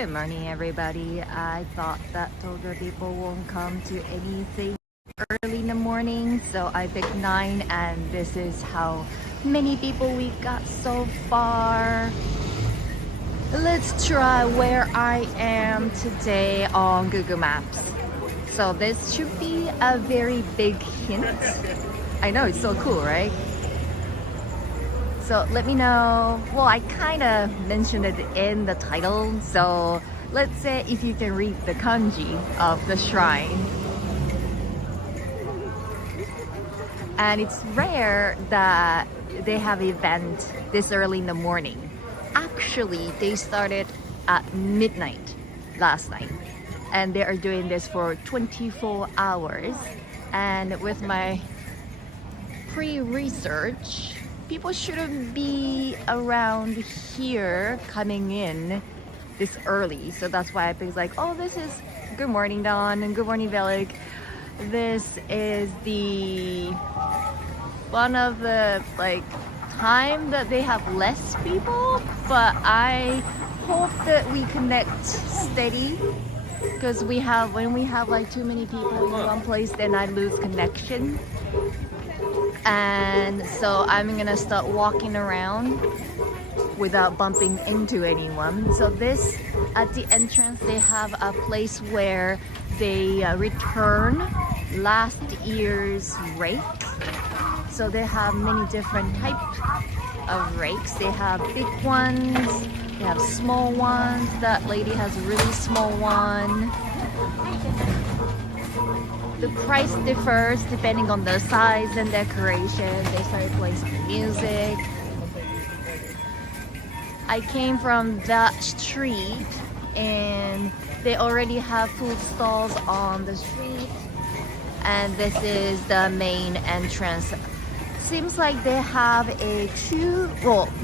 Good morning, everybody. I thought that Tokyo people won't come to anything early in the morning, so I picked 9, and this is how many people we got so far. Let's try where I am today on Google Maps. So this should be a very big hint. I know, it's so cool, right? So let me know. Well, I kind of mentioned it in the title. So let's say if you can read the kanji of the shrine. And it's rare that they have event this early in the morning. Actually, they started at midnight last night. And they are doing this for 24 hours. And with my pre-research, people shouldn't be around here coming in this early. So that's why I was like, oh, this is good morning, Dawn, and good morning, Velik. This is the one of the time that they have less people, but I hope that we connect steady, because when we have like too many people in one place, then I lose connection. And so I'm gonna start walking around without bumping into anyone. So this, at the entrance, they have a place where they return last year's rakes. So they have many different types of rakes. They have big ones, they have small ones. That lady has a really small one. The price differs depending on the size and decoration. They started playing some music. I came from that street and they already have food stalls on the street. And this is the main entrance. Seems like they have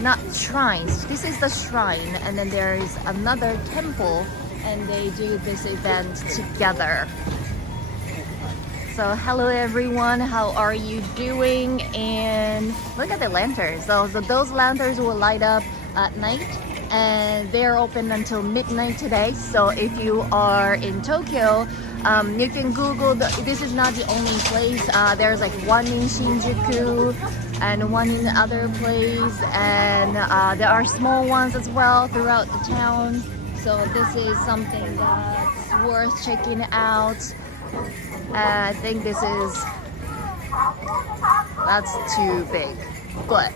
not shrines. This is the shrine, and then there is another temple, and they do this event together. So hello everyone, how are you doing? And look at the lanterns. So those lanterns will light up at night, and they're open until midnight today. So if you are in Tokyo, you can Google, this is not the only place. There's like one in Shinjuku and one in the other place, and there are small ones as well throughout the town. So this is something that's worth checking out. I think that's too big, but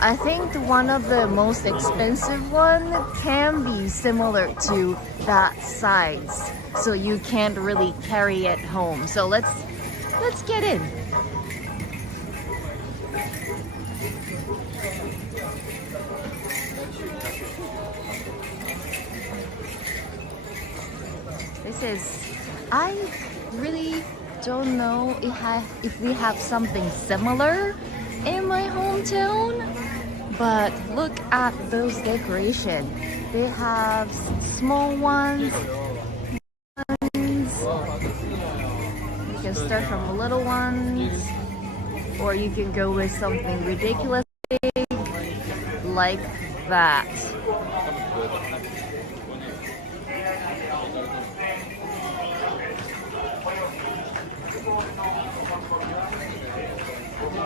I think one of the most expensive one can be similar to that size, so you can't really carry it home. So let's get in. I really don't know if we have something similar in my hometown, but look at those decorations. They have small ones. You can start from little ones, or you can go with something ridiculous big like that.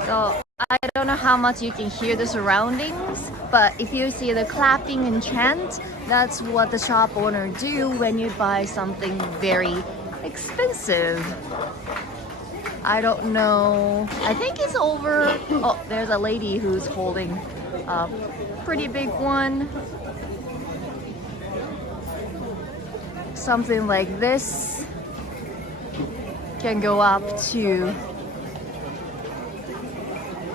So I don't know how much you can hear the surroundings, but if you see the clapping and chant, that's what the shop owner do when you buy something very expensive. I don't know. I think it's over. Oh, there's a lady who's holding a pretty big one. Something like this can go up to yen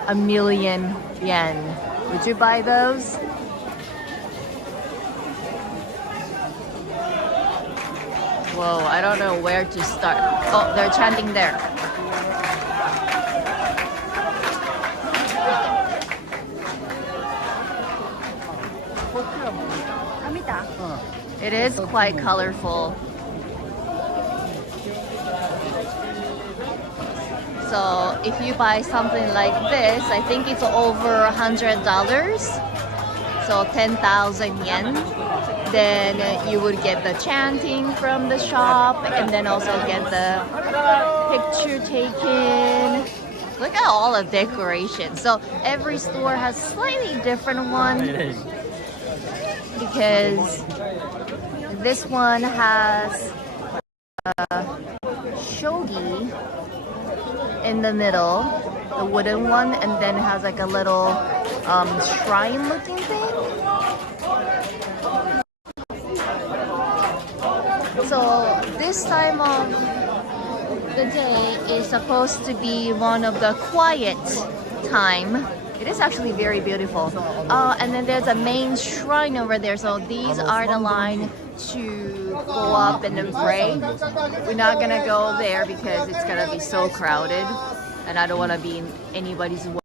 1 million. Would you buy those? Whoa, I don't know where to start. Oh, they're chanting there. It is quite colorful. So if you buy something like this, I think it's over $100. So 10,000 yen. Then you would get the chanting from the shop, and then also get the picture taken. Look at all the decorations. So every store has slightly different one, because this one has shogi in the middle, the wooden one, and then it has like a little shrine looking thing. So this time of the day is supposed to be one of the quiet time. It is actually very beautiful. And then there's a main shrine over there. So these are the line to go up and then pray. We're not gonna go there because it's gonna be so crowded, and I don't want to be in anybody's way.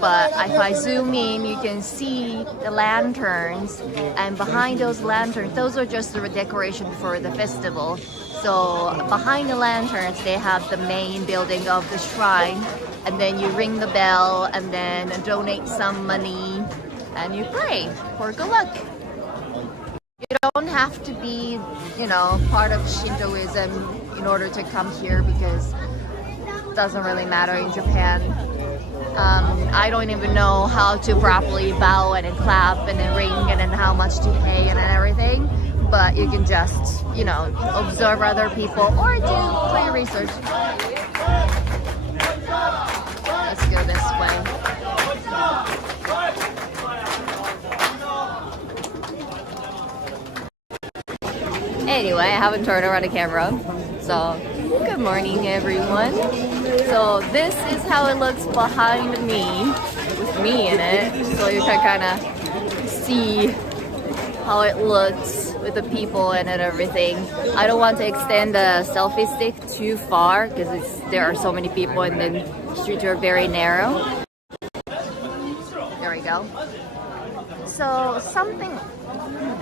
But if I zoom in, you can see the lanterns, and behind those lanterns, those are just the decoration for the festival. So behind the lanterns, they have the main building of the shrine, and then you ring the bell and then donate some money and you pray for good luck. You don't have to be, part of Shintoism in order to come here, because it doesn't really matter in Japan. I don't even know how to properly bow and then clap and then ring and then how much to pay and then everything. But you can just, observe other people or do your research. Let's go this way. Anyway, I haven't turned around the camera. So, good morning everyone. So this is how it looks behind me, with me in it. So you can kind of see how it looks with the people and everything. I don't want to extend the selfie stick too far because there are so many people and then the streets are very narrow. There we go. So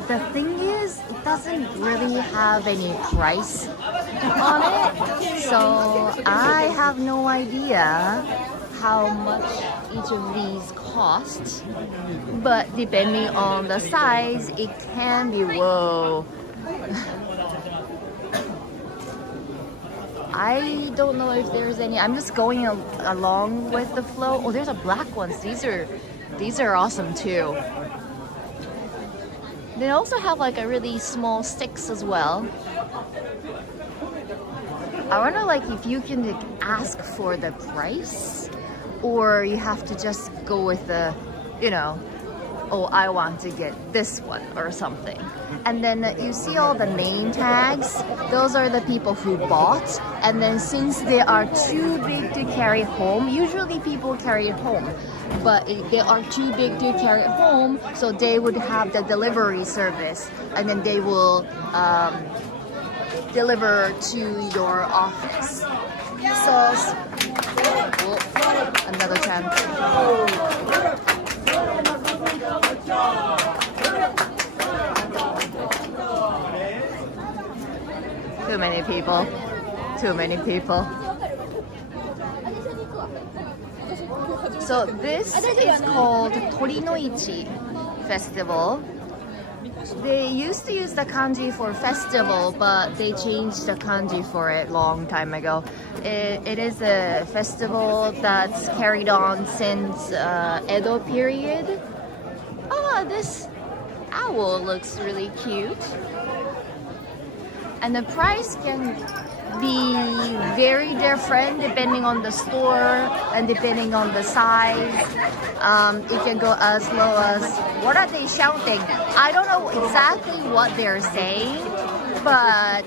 the thing is, it doesn't really have any price on it. So I have no idea how much each of these cost. But depending on the size, it can be, whoa. I don't know if there's any, I'm just going along with the flow. Oh, there's a black ones. These are awesome too. They also have like a really small sticks as well. I wonder if you can ask for the price, or you have to just go with the, oh, I want to get this one or something. And then you see all the name tags. Those are the people who bought. And then since they are too big to carry home, usually people carry it home, but they are too big to carry it home, so they would have the delivery service, and then they will deliver to your office. So, another chance. Too many people. Too many people. So this is called Tori-no-ichi festival. They used to use the kanji for festival, but they changed the kanji for it long time ago. It is a festival that's carried on since Edo period. Oh, this owl looks really cute. And the price can be very different depending on the store and depending on the size. It can go as low as, what are they shouting? I don't know exactly what they're saying, but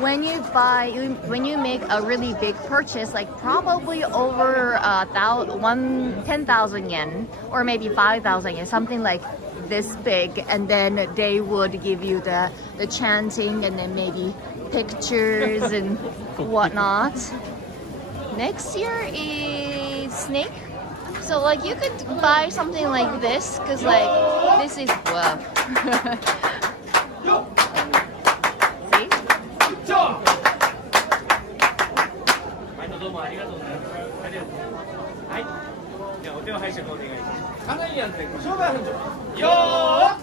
when you make a really big purchase, like probably over 10,000 yen or maybe 5,000 yen, something like this big, and then they would give you the chanting and then maybe pictures and whatnot. Next year is snake. So you could buy something like this, because this is, wow. See? じゃあお手を拝借お願いします。カナイアンでご商売繁盛。よー。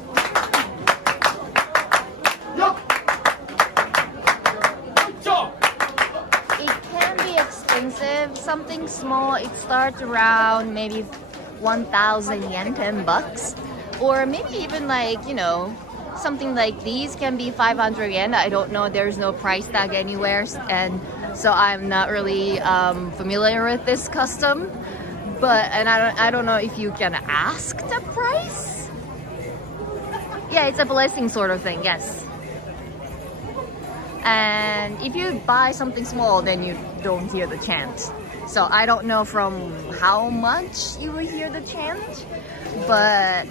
something small, it starts around maybe 1,000 yen, $10. Or maybe even like, something like these can be 500 yen. I don't know, there's no price tag anywhere. And so I'm not really familiar with this custom. And I don't know if you can ask the price. Yeah, it's a blessing sort of thing, yes. And if you buy something small, then you don't hear the chant. So I don't know from how much you will hear the chant, but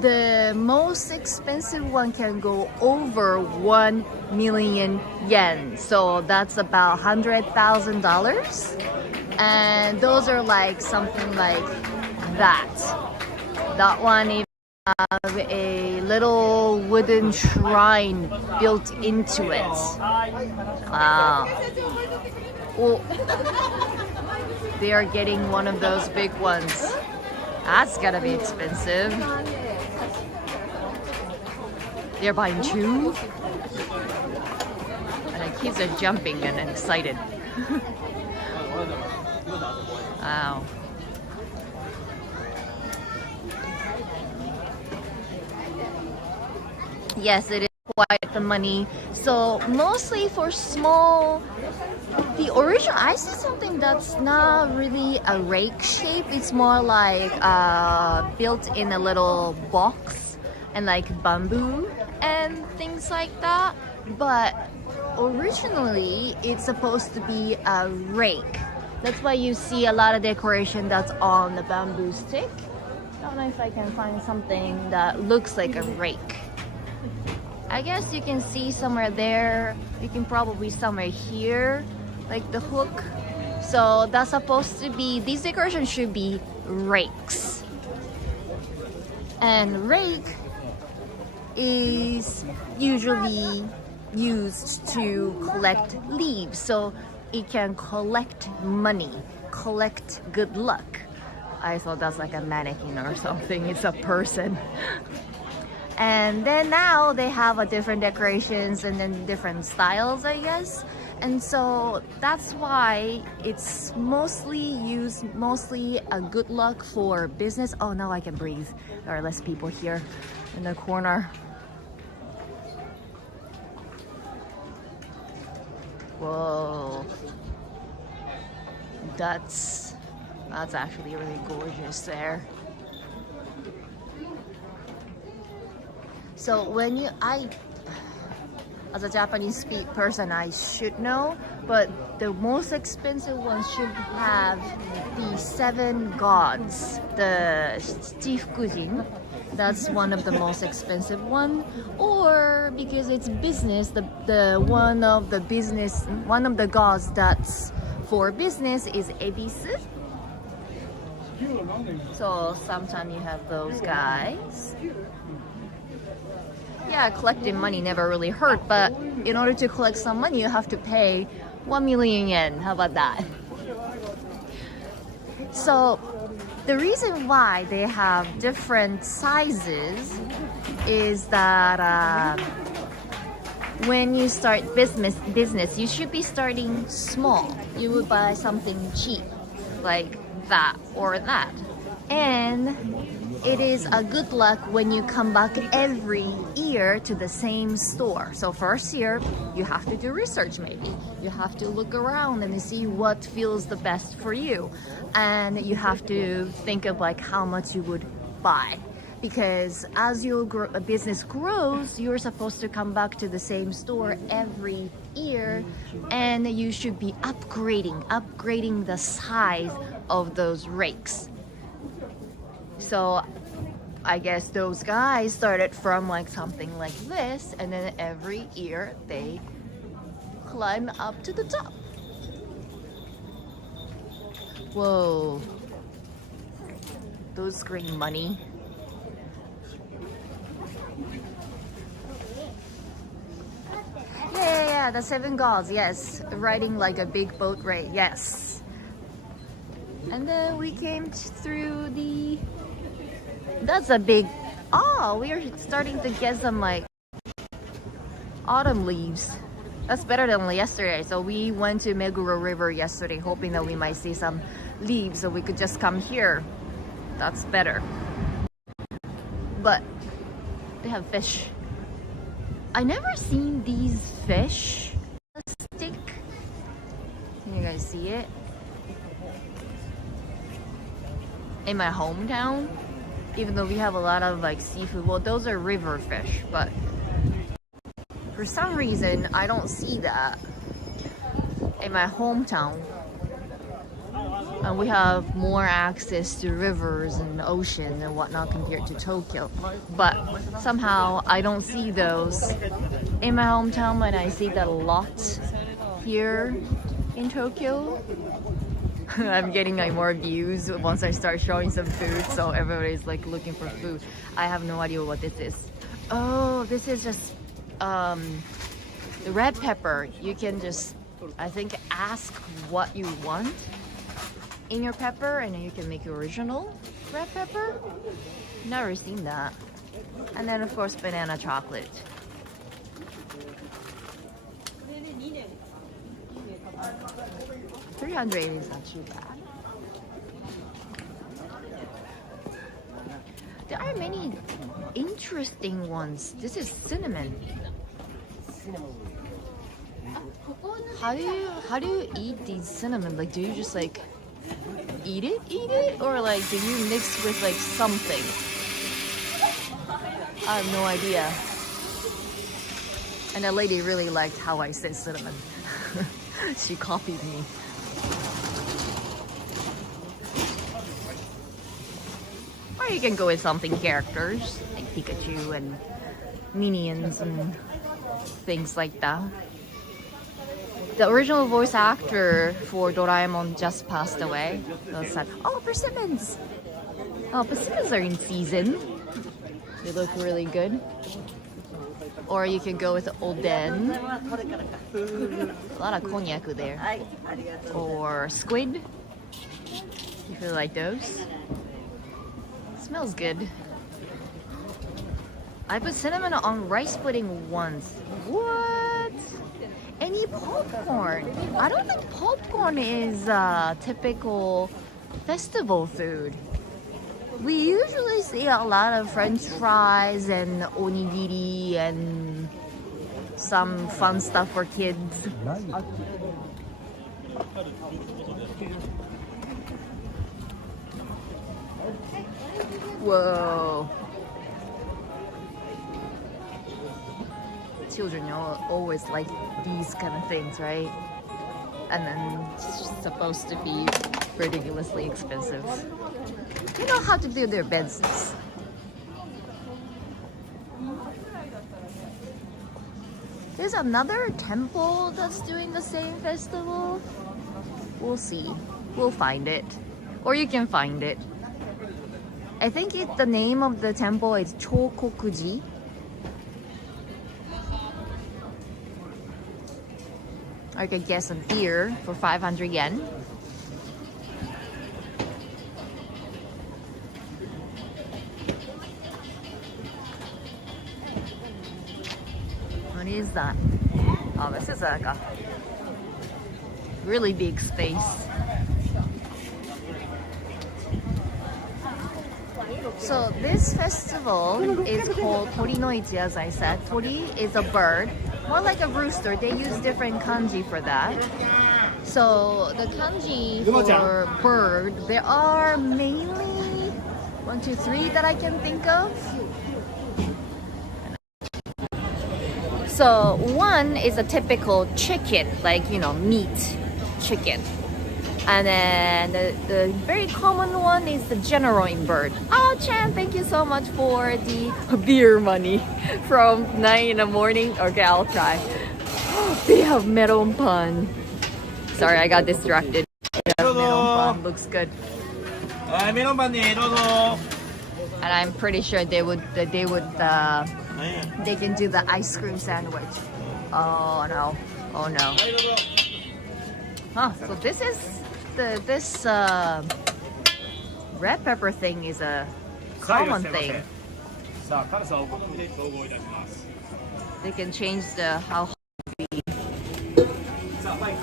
the most expensive one can go over 1 million yen. So that's about $100,000. And those are like something like that. That one even have a little wooden shrine built into it. Wow. Oh, they are getting one of those big ones. That's gotta be expensive. They're buying two. And the kids are jumping and excited. Wow. Yes, it is quite the money. So mostly for small, the original, I see something that's not really a rake shape. It's more like built in a little box and like bamboo and things like that. But originally, it's supposed to be a rake. That's why you see a lot of decoration that's on the bamboo stick. I don't know if I can find something that looks like a rake. I guess you can see somewhere there. You can probably somewhere here, like the hook. So that's supposed to be, these decorations should be rakes. And rake is usually used to collect leaves. So it can collect money, collect good luck. I thought that's like a mannequin or something. It's a person. And then now they have a different decorations and then different styles, I guess. And so that's why it's mostly a good luck for business. Oh, now I can breathe. There are less people here in the corner. Whoa. That's actually really gorgeous there. So as a Japanese person, I should know, but the most expensive one should have the 7 gods, the Chifukujin. That's one of the most expensive one. Or because it's business, the one of the gods that's for business is Ebisu. So sometimes you have those guys. Yeah, collecting money never really hurt, but in order to collect some money, you have to pay 1 million yen. How about that? So the reason why they have different sizes is that when you start business, you should be starting small. You would buy something cheap, like that or that. And it is a good luck when you come back every year to the same store. So first year, you have to do research maybe. You have to look around and see what feels the best for you. And you have to think of like how much you would buy. Because as your business grows, you're supposed to come back to the same store every year. And you should be upgrading the size of those rakes. So I guess those guys started from like something like this, and then every year they climb up to the top. Whoa. Those green money. Yeah, the 7 gods, yes. Riding like a big boat race, yes. And then we came through the... That's a big... Oh, we are starting to get some like autumn leaves. That's better than yesterday. So we went to Meguro River yesterday, hoping that we might see some leaves, so we could just come here. That's better. But they have fish. I never seen these fish. A stick. Can you guys see it? In my hometown, even though we have a lot of like seafood, well, those are river fish, but for some reason I don't see that in my hometown. And we have more access to rivers and ocean and whatnot compared to Tokyo, but somehow I don't see those in my hometown, and I see that a lot here in Tokyo. I'm getting like more views once I start showing some food, so everybody's like looking for food. I have no idea what this is. Oh, this is just the red pepper. You can just, I think, ask what you want in your pepper, and then you can make original red pepper. Never seen that. And then of course banana chocolate. $300 is not too bad. There are many interesting ones. This is cinnamon. How do you eat these cinnamon? Like, do you just like eat it, or like do you mix with like something? I have no idea. And that lady really liked how I said cinnamon. She copied me. Or you can go with something characters like Pikachu and minions and things like that. The original voice actor for Doraemon just passed away. So sad. Oh, persimmons! Oh, persimmons are in season. They look really good. Or you can go with oden. A lot of konjac there. Or squid. If you like those. Smells good. I put cinnamon on rice pudding once. What? Any popcorn? I don't think popcorn is typical festival food. We usually see a lot of French fries and onigiri and some fun stuff for kids. Whoa. Children always like these kind of things, right? And then it's supposed to be ridiculously expensive. You know how to do their business. There's another temple that's doing the same festival. We'll see. We'll find it. Or you can find it. I think the name of the temple is Chokokuji. I could get some beer for 500 yen. What is that? Oh, this is like a really big space. So this festival is called Tori-no-ichi, as I said. Tori is a bird, more like a rooster. They use different kanji for that. So the kanji for bird, there are mainly 1, 2, 3 that I can think of. So one is a typical chicken, like, you know, meat chicken. And then the very common one is the genuine bird. Oh, Chan, thank you so much for the beer money from 9 in the morning. Okay, I'll try. They have melon pan. Sorry, I got distracted. Melon pan looks good. And I'm pretty sure they can do the ice cream sandwich. Oh no, oh no. Huh, so this is this red pepper thing is a common thing. They can change how hot it be.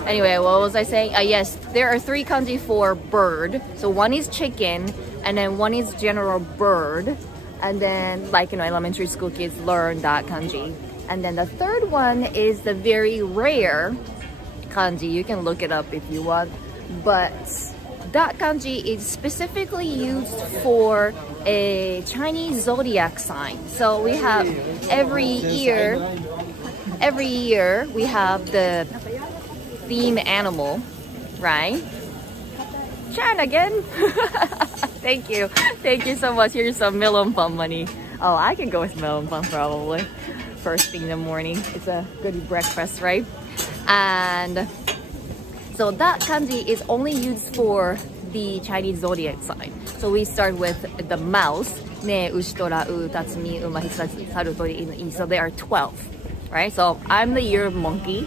Anyway, what was I saying? Yes, there are 3 kanji for bird. So one is chicken, and then one is general bird. And then, like, elementary school kids learn that kanji. And then the third one is the very rare kanji. You can look it up if you want. But that kanji is specifically used for a Chinese zodiac sign. So we have every year we have the theme animal, right? Chan again. Thank you so much. Here's some melon pan money. Oh, I can go with melon pan probably first thing in the morning. It's a good breakfast, right? And so that kanji is only used for the Chinese zodiac sign. So we start with the mouse. Ne, ushtora, u, tatsumi, uma, hisashi, saru, tori, inu, i. So there are 12, right? So I'm the year of monkey.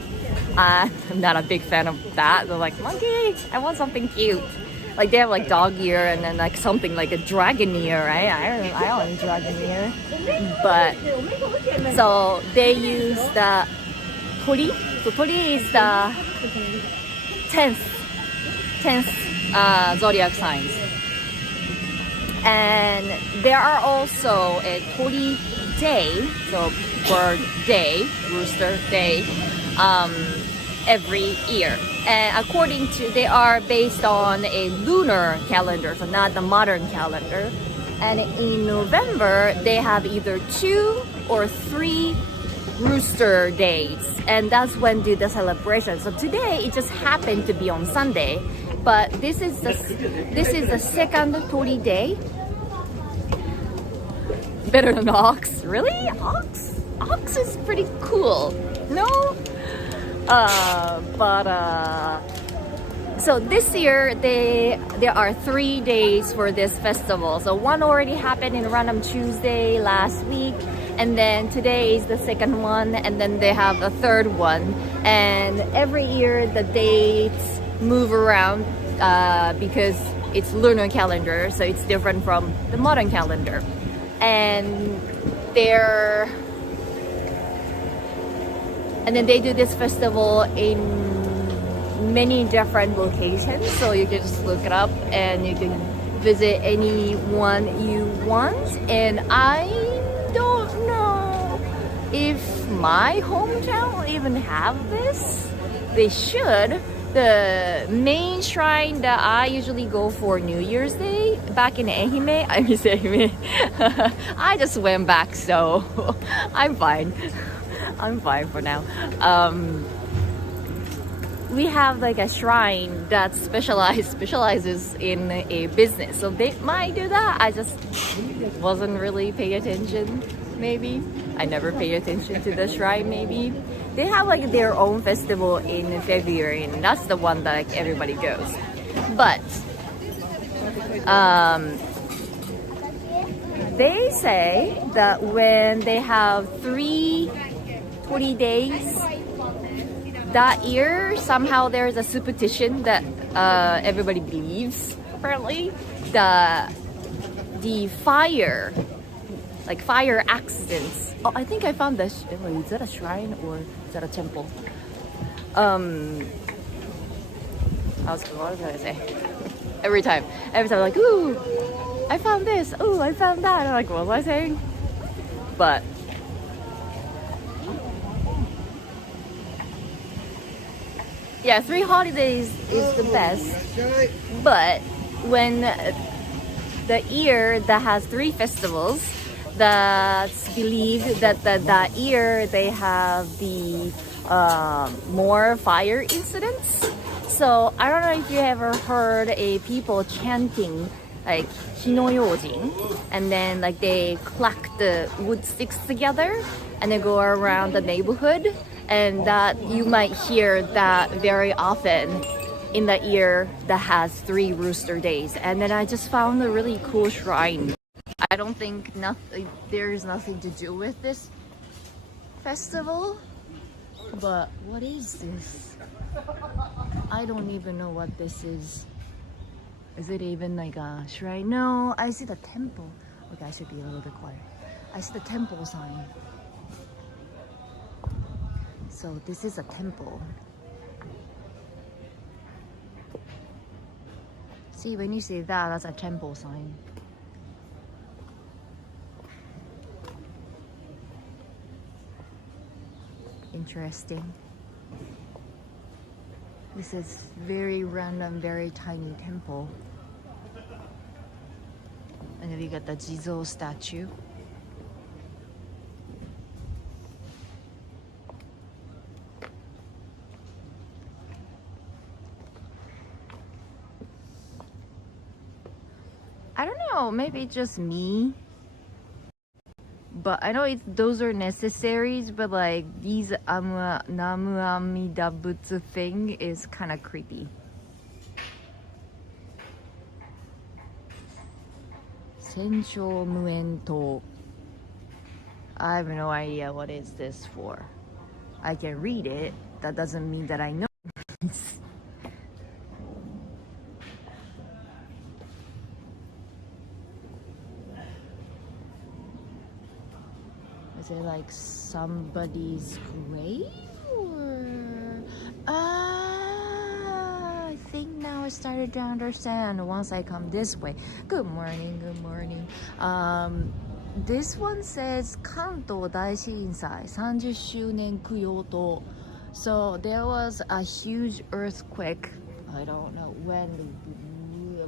I'm not a big fan of that. They're like, monkey, I want something cute. Like they have like dog ear and then like something like a dragon ear, right? I don't want dragon ear. But so they use the tori. So tori is the 10th zodiac signs. And there are also a tori day, so bird day, rooster day, every year. And according to, they are based on a lunar calendar, so not the modern calendar. And in November, they have either 2 or 3 rooster days, and that's when do the celebration. So today it just happened to be on Sunday, but this is the second Tori day. Better than ox, really? Ox is pretty cool, no? So this year there are 3 days for this festival. So one already happened in Random Tuesday last week, and then today is the second one, and then they have a third one. And every year the dates move around because it's lunar calendar, so it's different from the modern calendar. And then they do this festival in many different locations, so you can just look it up and you can visit any one you want. And I don't know if my hometown will even have this. They should. The main shrine that I usually go for New Year's Day back in Ehime, I miss Ehime. I just went back, so I'm fine. I'm fine for now. We have like a shrine that specializes in a business, so they might do that. I just wasn't really paying attention. Maybe I never pay attention to the shrine. Maybe they have like their own festival in February, and that's the one that like everybody goes. But they say that when they have 20 days that year, somehow there's a superstition that everybody believes, apparently, the fire accidents. Oh, I think I found this. Wait, is that a shrine or is that a temple? What was I gonna say? Every time I'm like, ooh, I found this. Ooh, I found that. I'm like, what was I saying? But yeah, 3 holidays is the best. But when the year that has 3 festivals, that's believed that year they have the more fire incidents. So I don't know if you ever heard a people chanting like Hino-yojin, and then like they clack the wood sticks together and they go around the neighborhood, and that you might hear that very often in the year that has 3 rooster days. And then I just found a really cool shrine. I don't think there's nothing to do with this festival, but what is this? I don't even know what this is. Is it even like a shrine? No, I see the temple. Okay, I should be a little bit quiet. I see the temple sign. So this is a temple. See, when you say that, that's a temple sign. Interesting. This is very random, very tiny temple. And then we got the Jizo statue. I don't know, maybe just me. But I know those are necessaries, but like these Namu Amida Butsu thing is kind of creepy. Sensho Muento. I have no idea what is this for. I can read it. That doesn't mean that I know. Is it like somebody's grave? Or I think now I started to understand once I come this way. Good morning, good morning. This one says Kanto Daishinsai 30周年供養と. So there was a huge earthquake. I don't know when,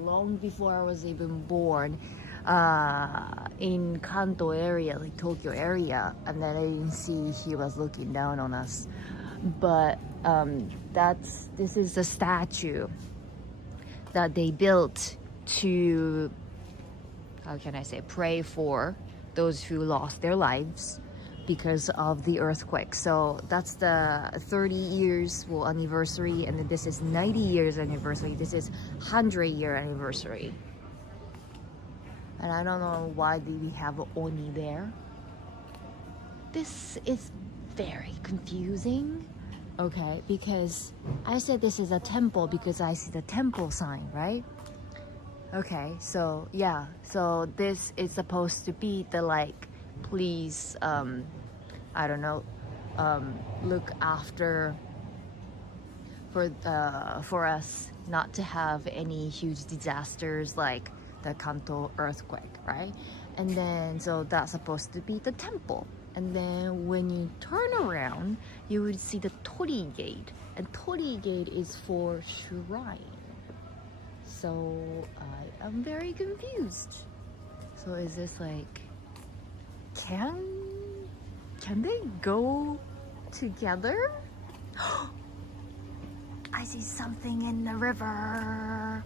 long before I was even born. In Kanto area, like Tokyo area, and then I didn't see he was looking down on us. But this is the statue that they built to, how can I say, pray for those who lost their lives because of the earthquake. So that's the 30 years anniversary, and then this is 90 years anniversary. This is 100-year anniversary. And I don't know why we have Oni there. This is very confusing. Okay, because I said this is a temple because I see the temple sign, right? Okay, so yeah, so this is supposed to be the like, please, I don't know, look after for us not to have any huge disasters like the Kanto earthquake, right? And then so that's supposed to be the temple. And then when you turn around, you would see the Tori gate, and Tori gate is for shrine. So I am very confused. So is this like, can they go together? I see something in the river.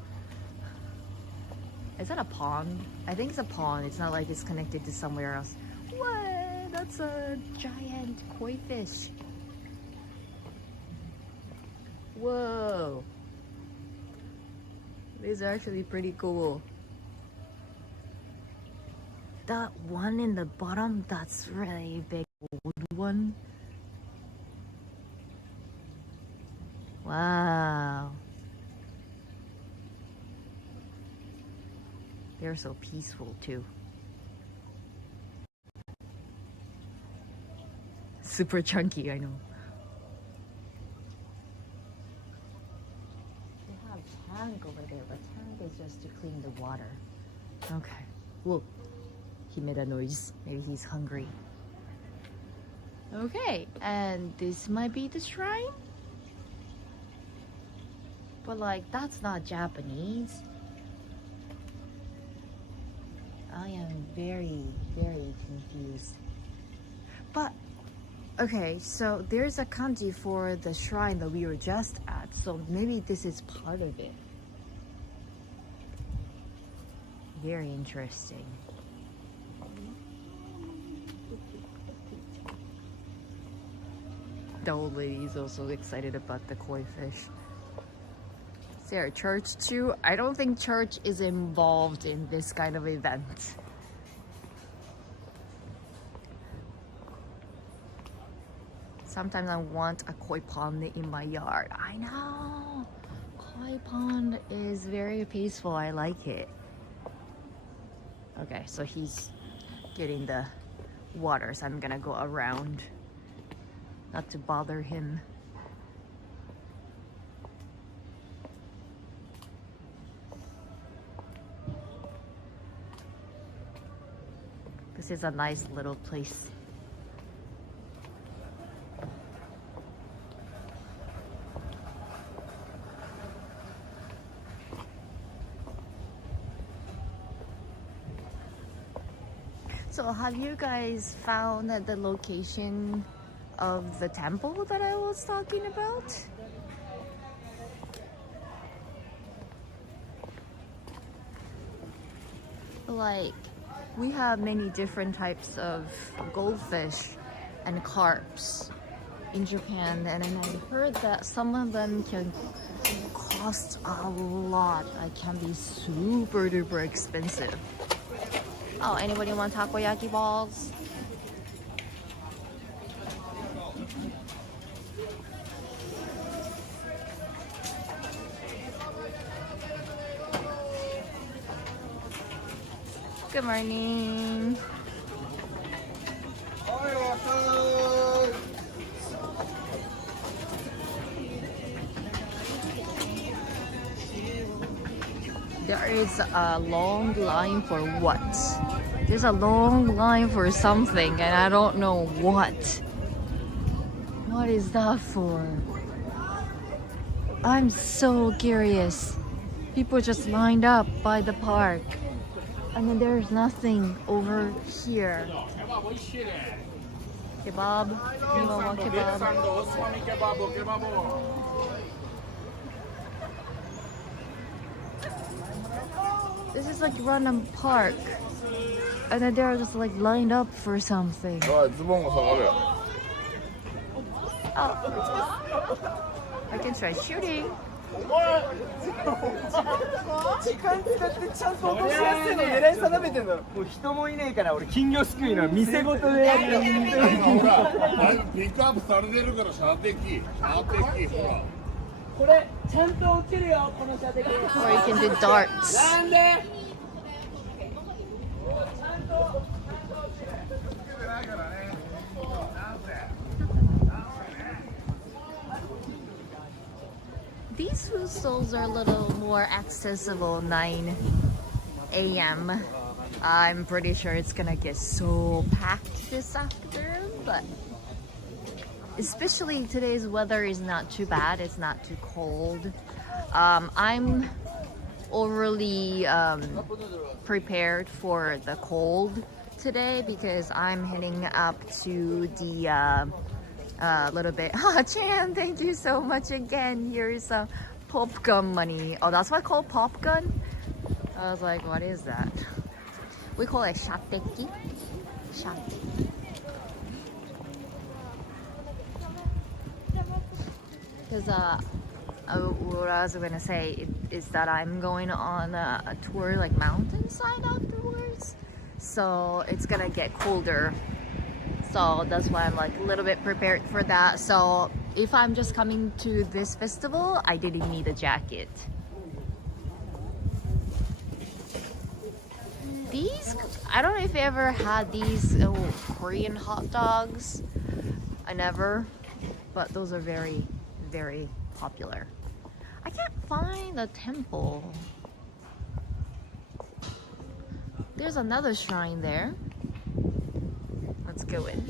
Is that a pond? I think it's a pond. It's not like it's connected to somewhere else. What? That's a giant koi fish. Whoa. These are actually pretty cool. That one in the bottom, that's really big old one. Wow. They're so peaceful too. Super chunky, I know. They have a tank over there, but tank is just to clean the water. Okay. Look, he made a noise. Maybe he's hungry. Okay, and this might be the shrine. But like, that's not Japanese. I am very, very confused. But, okay, so there's a kanji for the shrine that we were just at, so maybe this is part of it. Very interesting. The old lady is also excited about the koi fish. Is there a church too? I don't think church is involved in this kind of event. Sometimes I want a koi pond in my yard. I know! Koi pond is very peaceful. I like it. Okay, so he's getting the water, so I'm gonna go around. Not to bother him. This is a nice little place. So have you guys found the location of the temple that I was talking about? Like, we have many different types of goldfish and carps in Japan, and then I heard that some of them can cost a lot. It can be super duper expensive. Oh, anybody want takoyaki balls? Good morning. There is a long line for what? There's a long line for something and I don't know what. What is that for? I'm so curious. People just lined up by the park. And then there's nothing over here. Kebab? Anyone want kebab? This is like random park. And then they're just like lined up for something. Oh. I can try shooting. 時間使ってちゃんと落としやすいの狙い定めてんだろ。もう人もいねえから俺金魚すくいの店ごとでやるよ。ピックアップされてるから射的ほら。これちゃんと落ちるよこの射的。Or you can do darts. なんで？ These food stalls are a little more accessible 9 a.m. I'm pretty sure it's gonna get so packed this afternoon, but especially today's weather is not too bad. It's not too cold. I'm overly prepared for the cold today because I'm heading up to the little bit. Oh, Chan, thank you so much again. Here's some popgun money. Oh, that's what I call popgun? I was like, what is that? We call it shateki. Shateki. Because what I was gonna say is that I'm going on a tour like mountainside afterwards. So it's gonna get colder. So that's why I'm like a little bit prepared for that. So if I'm just coming to this festival, I didn't need a jacket. These, I don't know if you ever had these Korean hot dogs. I never, but those are very, very popular. I can't find the temple. There's another shrine there. Let's go in.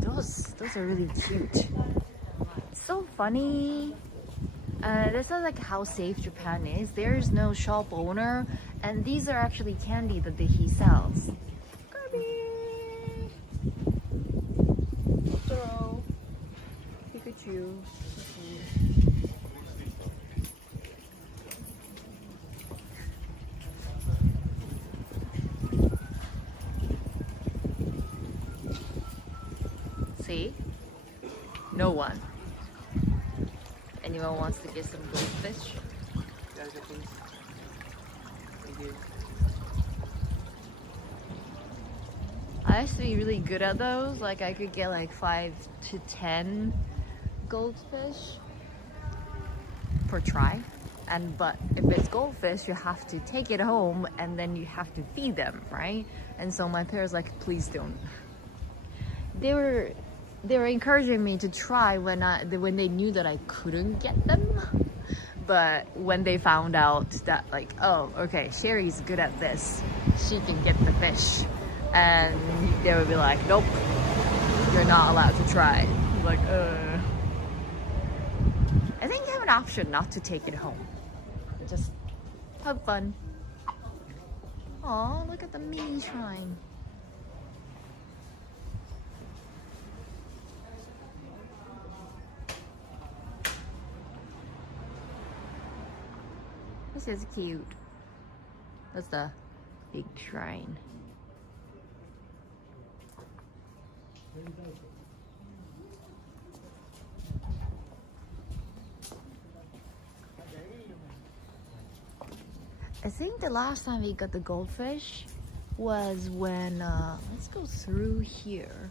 Those are really cute. It's so funny. This is like how safe Japan is. There's no shop owner, and these are actually candy that he sells. Kirby, Totoro, Pikachu. See? No one. Anyone wants to get some goldfish? I used to be really good at those. Like I could get like 5 to 10 goldfish per try. But if it's goldfish, you have to take it home and then you have to feed them, right? And so my parents like, please don't. They were encouraging me to try when they knew that I couldn't get them. But when they found out that like, oh, okay, Sherry's good at this, she can get the fish. And they would be like, nope, you're not allowed to try. I'm like, I think you have an option not to take it home. Just have fun. Aw, look at the mini shrine. This is cute. That's the big shrine. I think the last time we got the goldfish was when, let's go through here.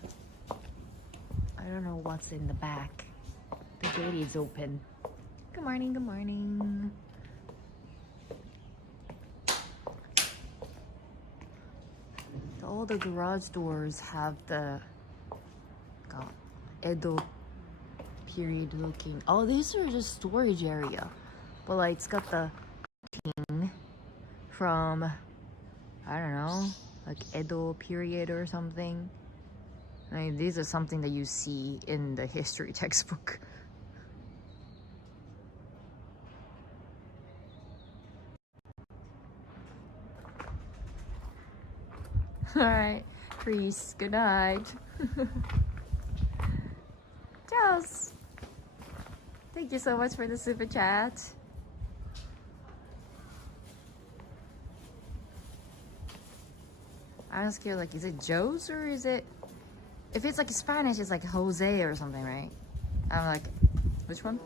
I don't know what's in the back. The gate is open. Good morning, good morning. All the garage doors have the Edo period looking. Oh, these are just storage area. But like it's got the king from, I don't know, like Edo period or something. I mean, these are something that you see in the history textbook. Alright, Reese, good night. Charles, thank you so much for the super chat. I was scared, like, is it Joe's or is it, if it's like Spanish, it's like Jose or something, right? I'm like, which one?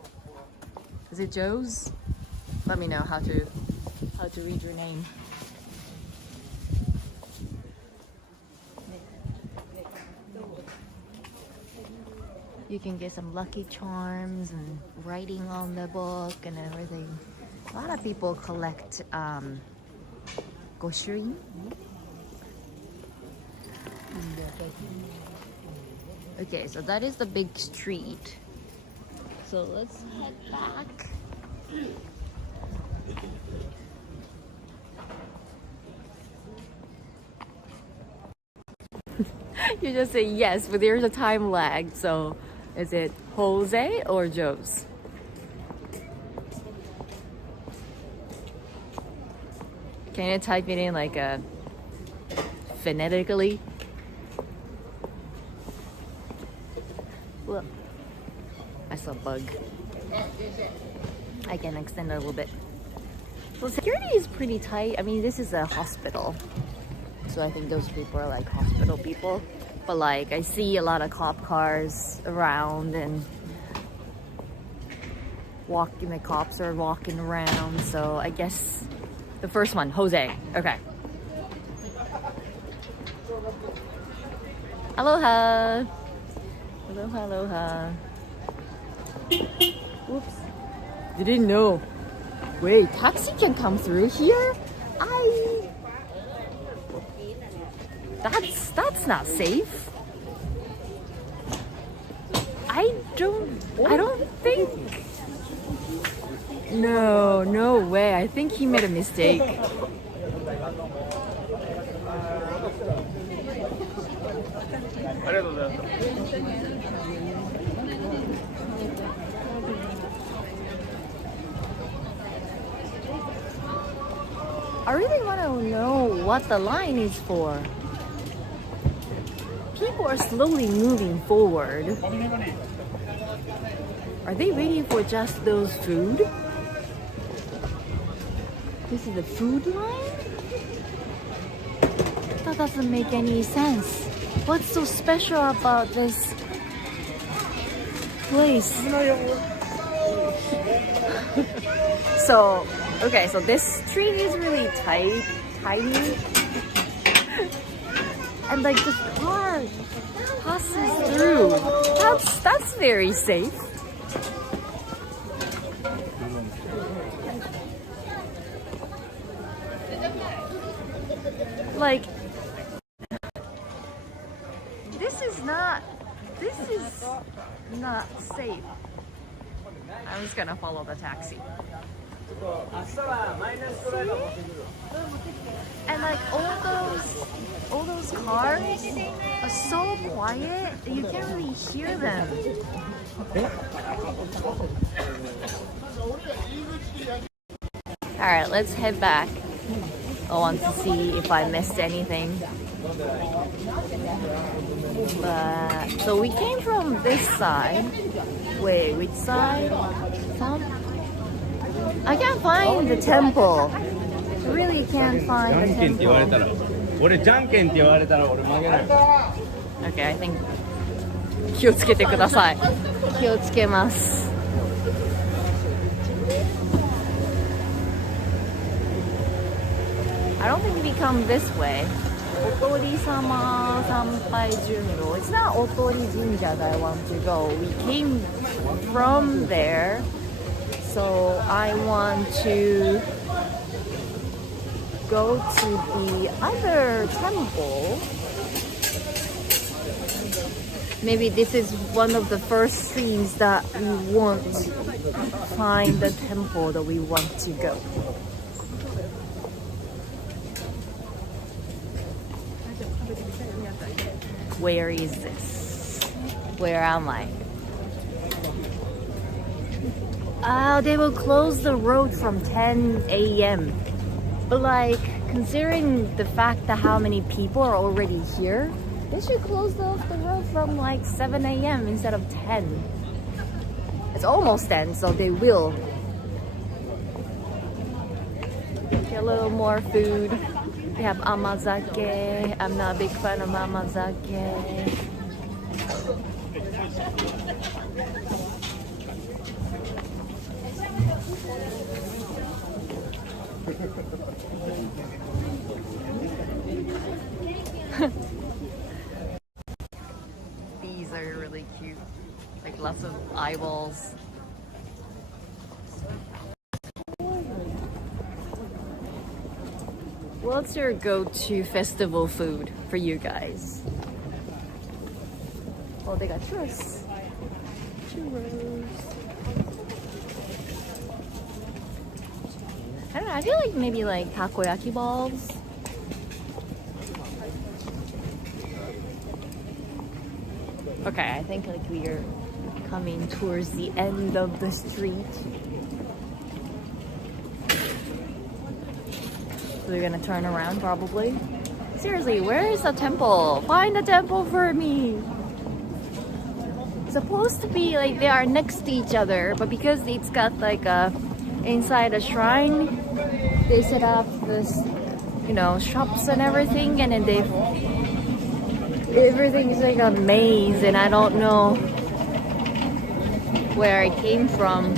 Is it Joe's? Let me know how to read your name. You can get some lucky charms and writing on the book and everything. A lot of people collect goshurin. Okay, so that is the big street. So let's head back. You just say yes, but there's a time lag, so is it Jose or Joe's? Can you type it in like phonetically? Look, I saw a bug. I can extend it a little bit. Well, security is pretty tight. I mean, this is a hospital, so I think those people are like hospital people. But like, I see a lot of cop cars around and the cops are walking around. So I guess the first one, Jose. Okay. Aloha. Aloha, aloha. Oops. Didn't know. Wait, taxi can come through here? That's not safe. I don't think. No way. I think he made a mistake. I really want to know what the line is for. People are slowly moving forward. Are they waiting for just those food? This is the food line? That doesn't make any sense. What's so special about this place? So, okay, so this street is really tiny. And like this car passes through. That's very safe. Like, this is not safe. I'm just gonna follow the taxi. And like all those cars are so quiet, you can't really hear them. Alright, let's head back. I want to see if I missed anything. So we came from this side. Wait, which side? I can't find the temple. I really can't find the temple. Okay, I think 気をつけてください。気をつけます。I don't think we come this way. Otori-sama Sanpai Junro. It's not Otori Jinja that I want to go. We came from there, so I want to go to the other temple. Maybe this is one of the first scenes that we want to find the temple that we want to go. Where is this? Where am I? They will close the road from 10 a.m. But like, considering the fact that how many people are already here, they should close off the road from like 7 a.m. instead of 10. It's almost 10, so they will. Get a little more food. We have amazake. I'm not a big fan of amazake. These are really cute. Like lots of eyeballs. What's your go-to festival food for you guys? Oh, they got churros. Churros. I don't know, I feel like maybe like takoyaki balls. Okay, I think like we are coming towards the end of the street. We're gonna turn around probably. Seriously, where is the temple? Find the temple for me. It's supposed to be like they are next to each other, but because it's got like a inside a shrine, they set up this, you know, shops and everything, and then everything is like a maze, and I don't know where it came from.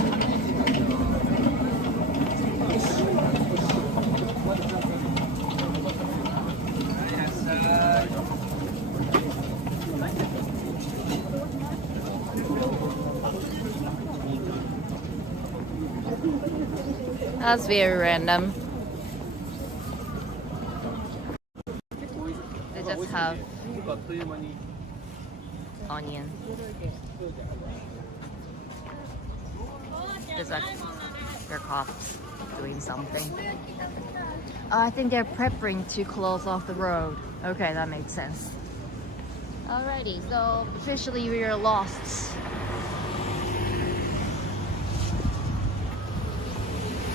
That's very random. They just have onion. There's like their cops doing something. I think they're prepping to close off the road. Okay, that makes sense. Alrighty, so officially we are lost.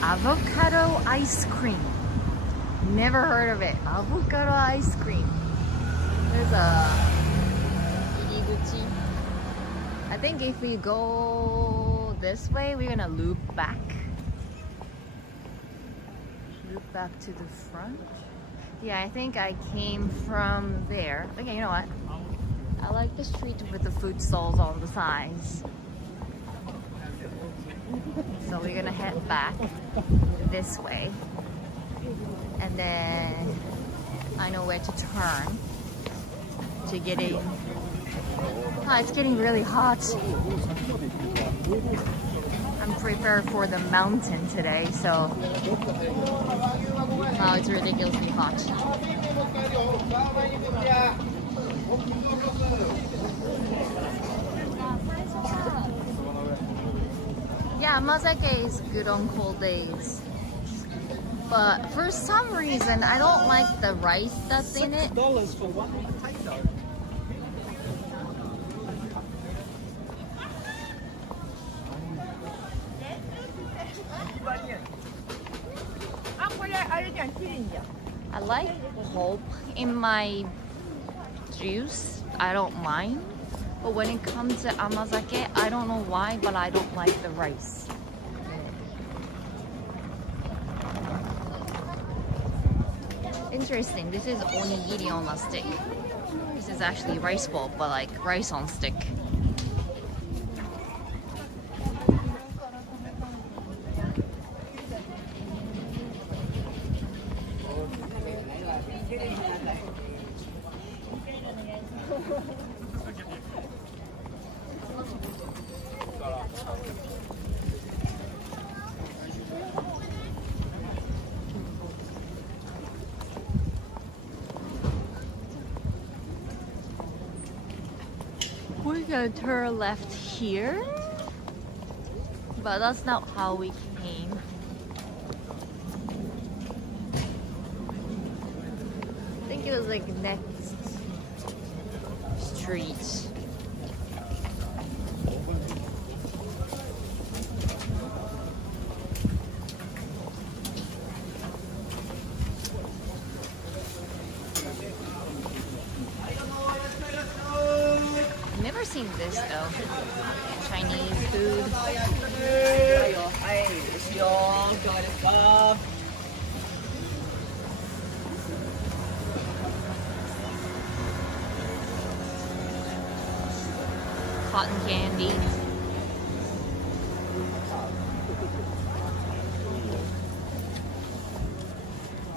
Avocado ice cream. Never heard of it. Avocado ice cream. There's a iriguchi. I think if we go this way, we're gonna loop back. Loop back to the front. Yeah, I think I came from there. Okay, you know what? I like the street with the food stalls on the sides. So we're gonna head back this way, and then I know where to turn to get in. It's getting really hot. I'm prepared for the mountain today, so it's ridiculously hot. Yeah, Yeah, amazake is good on cold days. But for some reason, I don't like the rice that's in it. $6 for one potato. I like pulp in my juice. I don't mind. But when it comes to amazake, I don't know why, but I don't like the rice. Interesting. This is onigiri on a stick. This is actually rice ball, but like rice on stick. We're gonna turn left here, but that's not how we came. I think it was like next street. Never seen this though. Chinese food. Cotton candy.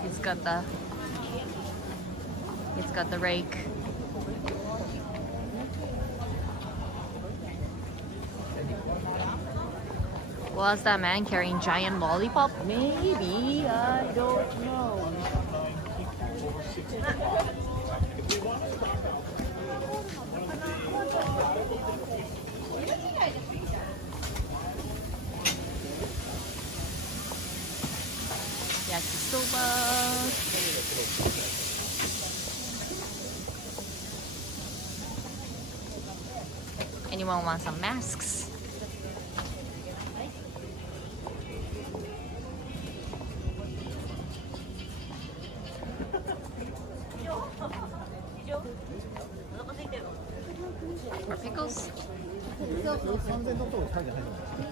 It's got the rake. Was that man carrying giant lollipop? Maybe, I don't know. Yakisoba. Anyone want some masks? Or pickles?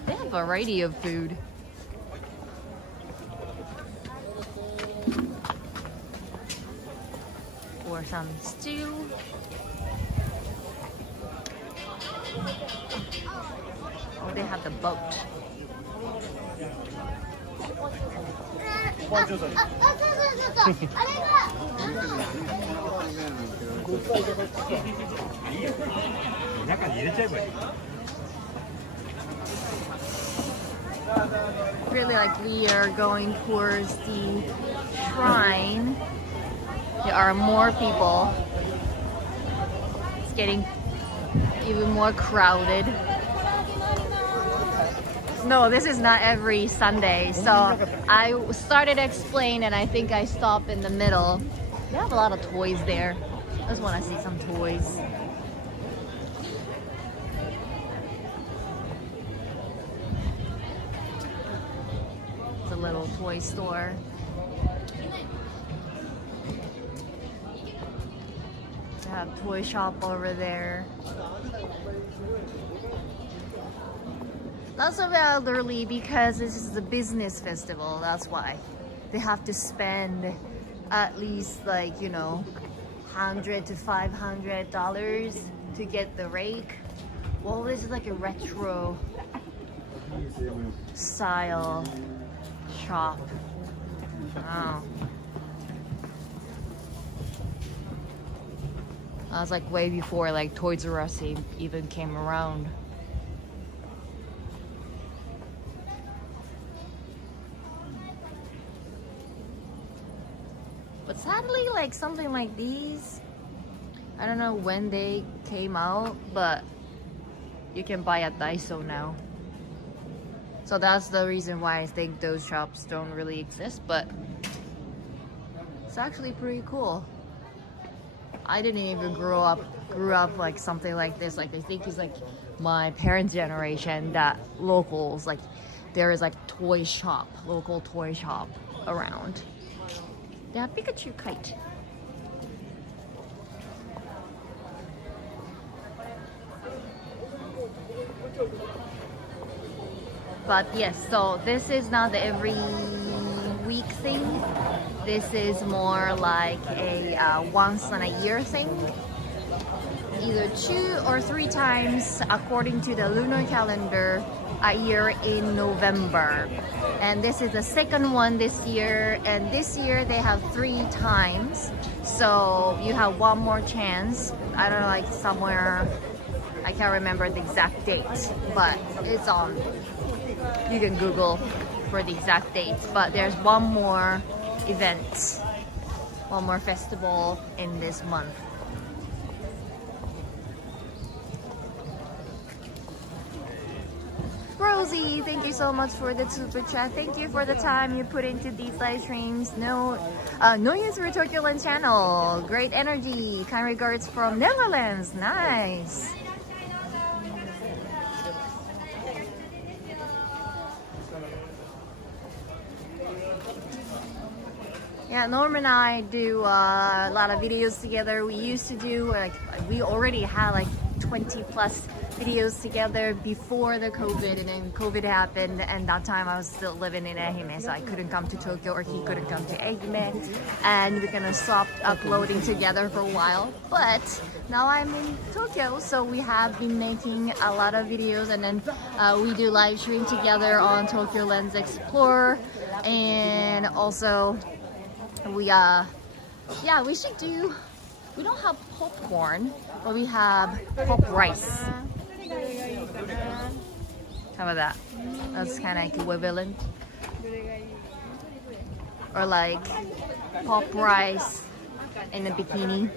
They have a variety of food. Or some stew. Oh, they have the boat. Really, like we are going towards the shrine. There are more people. It's getting even more crowded. No, this is not every Sunday. So I started to explain and I think I stopped in the middle. They have a lot of toys there. I just want to see some toys. It's a little toy store. They have toy shop over there. Lots of elderly because this is a business festival, that's why. They have to spend at least like, you know, $100 to $500 to get the rake. Well, this is like a retro style shop. Oh. I was like way before like Toys R Us even came around. But sadly, like something like these, I don't know when they came out, but you can buy at Daiso now. So that's the reason why I think those shops don't really exist, but it's actually pretty cool. I didn't even grew up like something like this. Like I think it's like my parents' generation that locals, like there is like local toy shop around. Yeah, Pikachu kite. But yes, so this is not the every week thing. This is more like a once in a year thing. Either 2 or 3 times according to the lunar calendar a year in November. And this is the second one this year, and this year they have 3 times. So you have one more chance. I don't know, like somewhere, I can't remember the exact date, but it's on. You can Google for the exact date, but there's one more event, one more festival in this month. Rosie, thank you so much for the super chat. Thank you for the time you put into these live streams. No use for Tokyo Land channel. Great energy. Kind regards from Netherlands. Nice. Yeah, Norm and I do a lot of videos together. We used to do, like, we already had like 20 plus videos together before the COVID, and then COVID happened, and that time I was still living in Ehime, so I couldn't come to Tokyo, or he couldn't come to Ehime, and we're gonna stop uploading together for a while. But now I'm in Tokyo, so we have been making a lot of videos, and then we do live stream together on Tokyo Lens Explorer, and also we should do, we don't have popcorn, but we have pop rice. How about that? That's kind of equivalent. Or like pop rice in a bikini.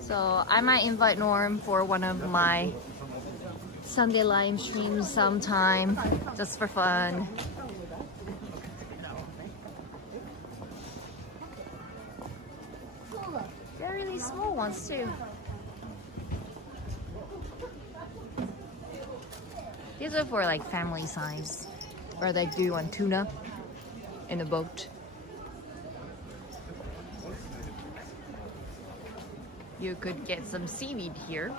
So I might invite Norm for one of my Sunday live streams sometime, just for fun. They're really small ones too. These are for like family size, or they do on tuna in a boat. You could get some seaweed here.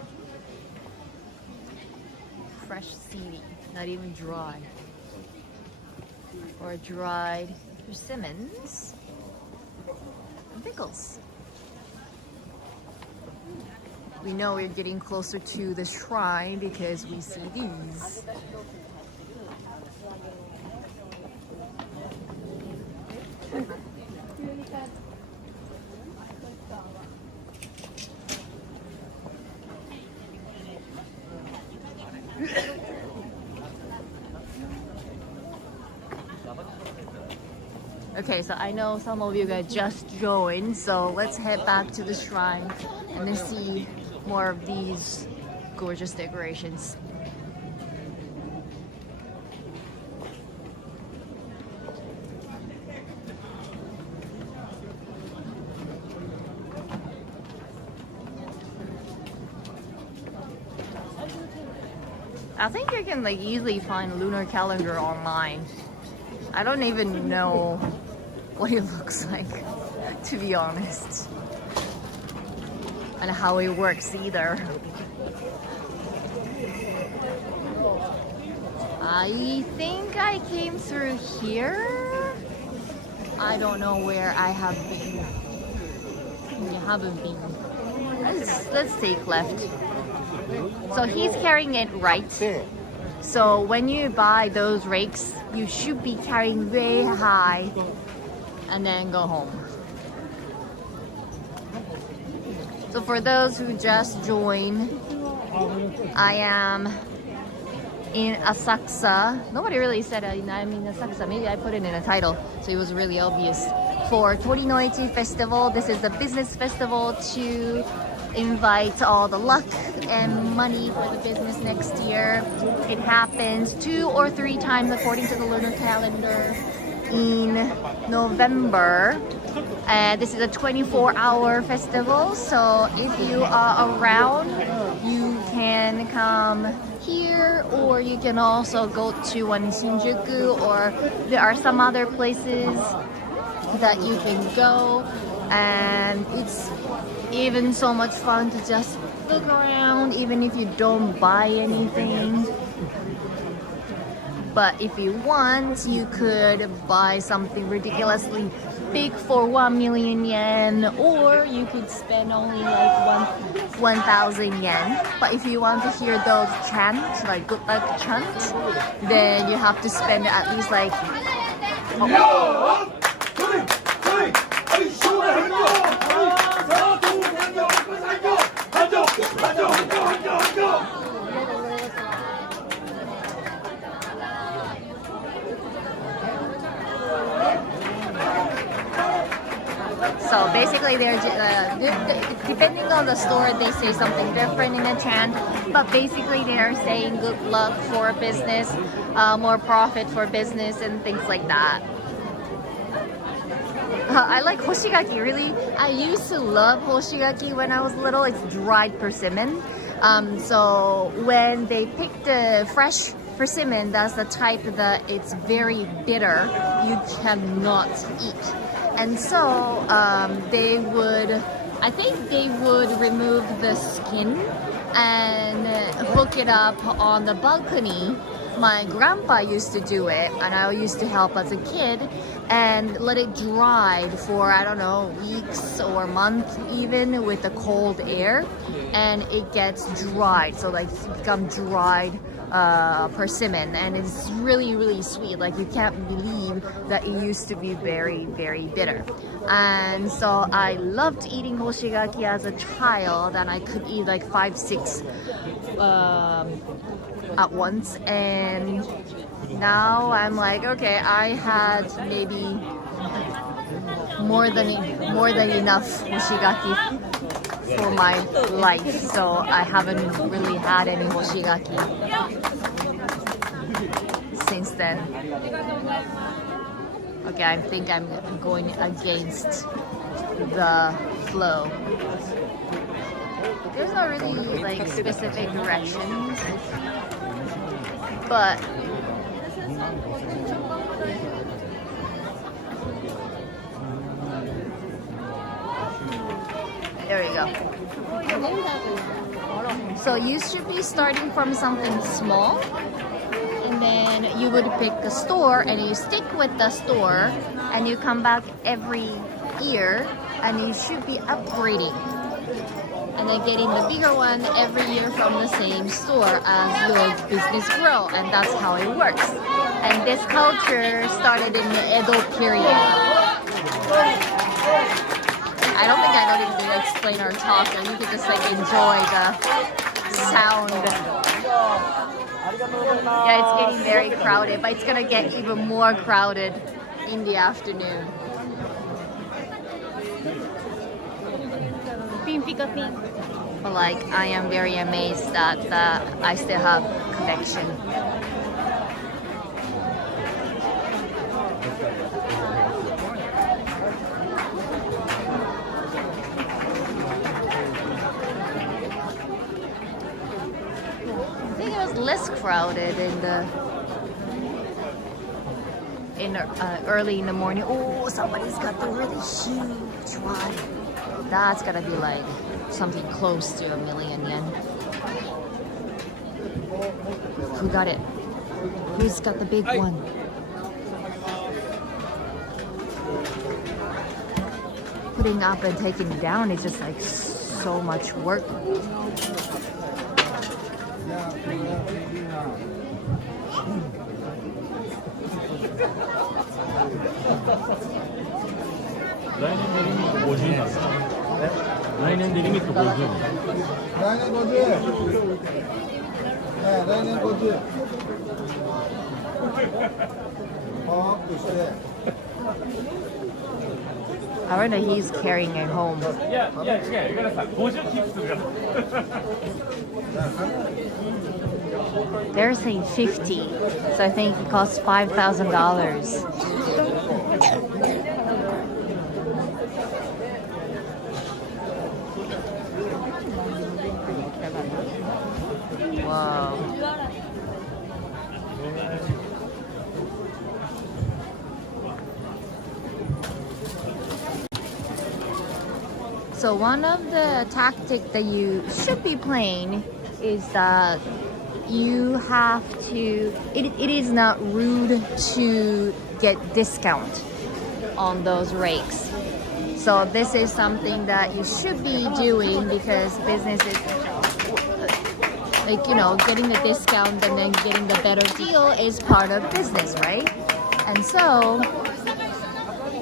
Fresh seaweed, not even dry. Or dried persimmons and pickles. We know we're getting closer to the shrine because we see these. Okay, so I know some of you guys just joined, so let's head back to the shrine and then see more of these gorgeous decorations. I think you can like easily find a lunar calendar online. I don't even know what it looks like, to be honest, and how it works either. I think I came through here. I don't know where I have been. You haven't been. Let's take left. So he's carrying it right. So when you buy those rakes, you should be carrying way high and then go home. So for those who just joined, I am in Asakusa. Nobody really said I'm in Asakusa. Maybe I put it in a title, so it was really obvious. for Tori-no-ichi festival. This is the business festival to invite all the luck and money for the business next year. It happens 2 or 3 times according to the lunar calendar in November. This is a 24-hour festival, so if you are around, you can come here, or you can also go to one in Shinjuku, or there are some other places that you can go, and it's even so much fun to just look around even if you don't buy anything. But if you want, you could buy something ridiculously big for 1 million yen, or you could spend only like 1,000 yen. But if you want to hear those chants, like good luck chants, then you have to spend at least like so basically, they're depending on the store, they say something different in the chant. But basically, they are saying good luck for business, more profit for business, and things like that. I like hoshigaki. Really, I used to love hoshigaki when I was little. It's dried persimmon. So when they pick the fresh persimmon, that's the type that it's very bitter. You cannot eat. And so I think they would remove the skin and hook it up on the balcony. My grandpa used to do it, and I used to help as a kid, and let it dry for, I don't know, weeks or months even, with the cold air, and it gets dried, so like it becomes dried persimmon, and it's really, really sweet. Like, you can't believe that it used to be very, very bitter. And so I loved eating hoshigaki as a child, and I could eat like 5, 6 at once. And now I'm like, okay, I had maybe more than enough hoshigaki for my life, so I haven't really had any hoshigaki since then. Okay, I think I'm going against the flow. There's not really like specific directions, but there we go. So you should be starting from something small, and then you would pick a store, and you stick with the store, and you come back every year, and you should be upgrading, and then getting the bigger one every year from the same store as your business grow, and that's how it works. And this culture started in the Edo period. I don't think I don't even explain or talk, and you can just like enjoy the sound. Yeah, it's getting very crowded, but it's gonna get even more crowded in the afternoon. But like, I am very amazed that I still have connection. Less crowded in early in the morning. Oh, somebody's got the really huge one. That's gotta be like something close to 1 million yen. Who got it? Who's got the big one? Putting up and taking down is just like so much work. I wonder he's carrying it home. They're saying 50, so I think it costs $5,000. Wow. So one of the tactics that you should be playing is that you have to, it is not rude to get discount on those rakes. So this is something that you should be doing because businesses, like, you know, getting the discount and then getting the better deal is part of business, right? And so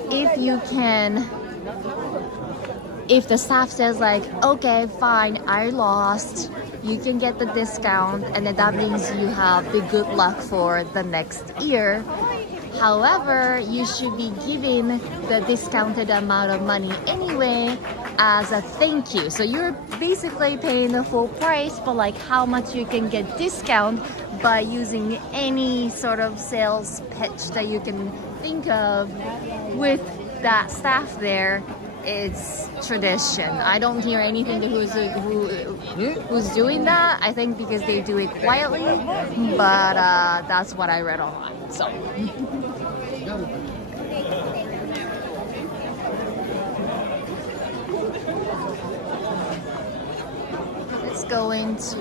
if you can, if the staff says like, okay, fine, I lost, you can get the discount, and then that means you have the good luck for the next year. However, you should be giving the discounted amount of money anyway as a thank you. So you're basically paying the full price for like how much you can get discount by using any sort of sales pitch that you can think of with that staff there. It's tradition. I don't hear anything who's doing that. I think because they do it quietly, but that's what I read online. So. Let's go into.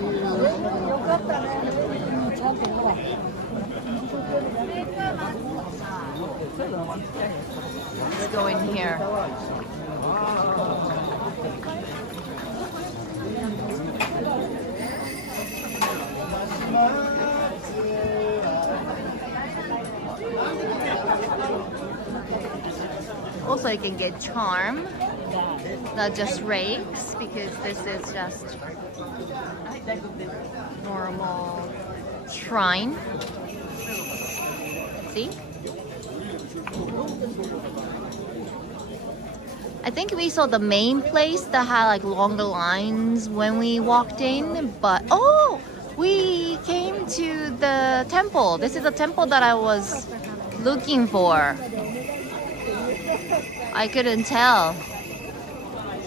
Let's go in here. Also, you can get charm, not just rakes, because this is just normal shrine. See? I think we saw the main place that had like longer lines when we walked in, but oh, we came to the temple. This is the temple that I was looking for. I couldn't tell.